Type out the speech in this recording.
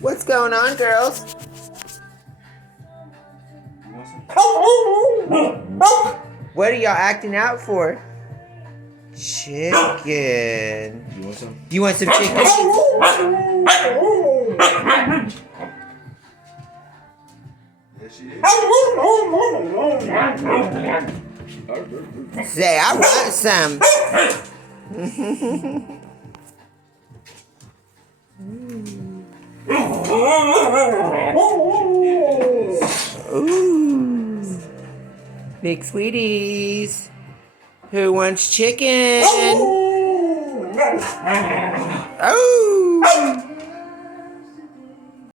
What's going on, girls? What are y'all acting out for? Chicken. You want some? Do you want some chicken? Yes, she is. Say, I want some. Ooh. Big sweeties. Who wants chicken? Oh.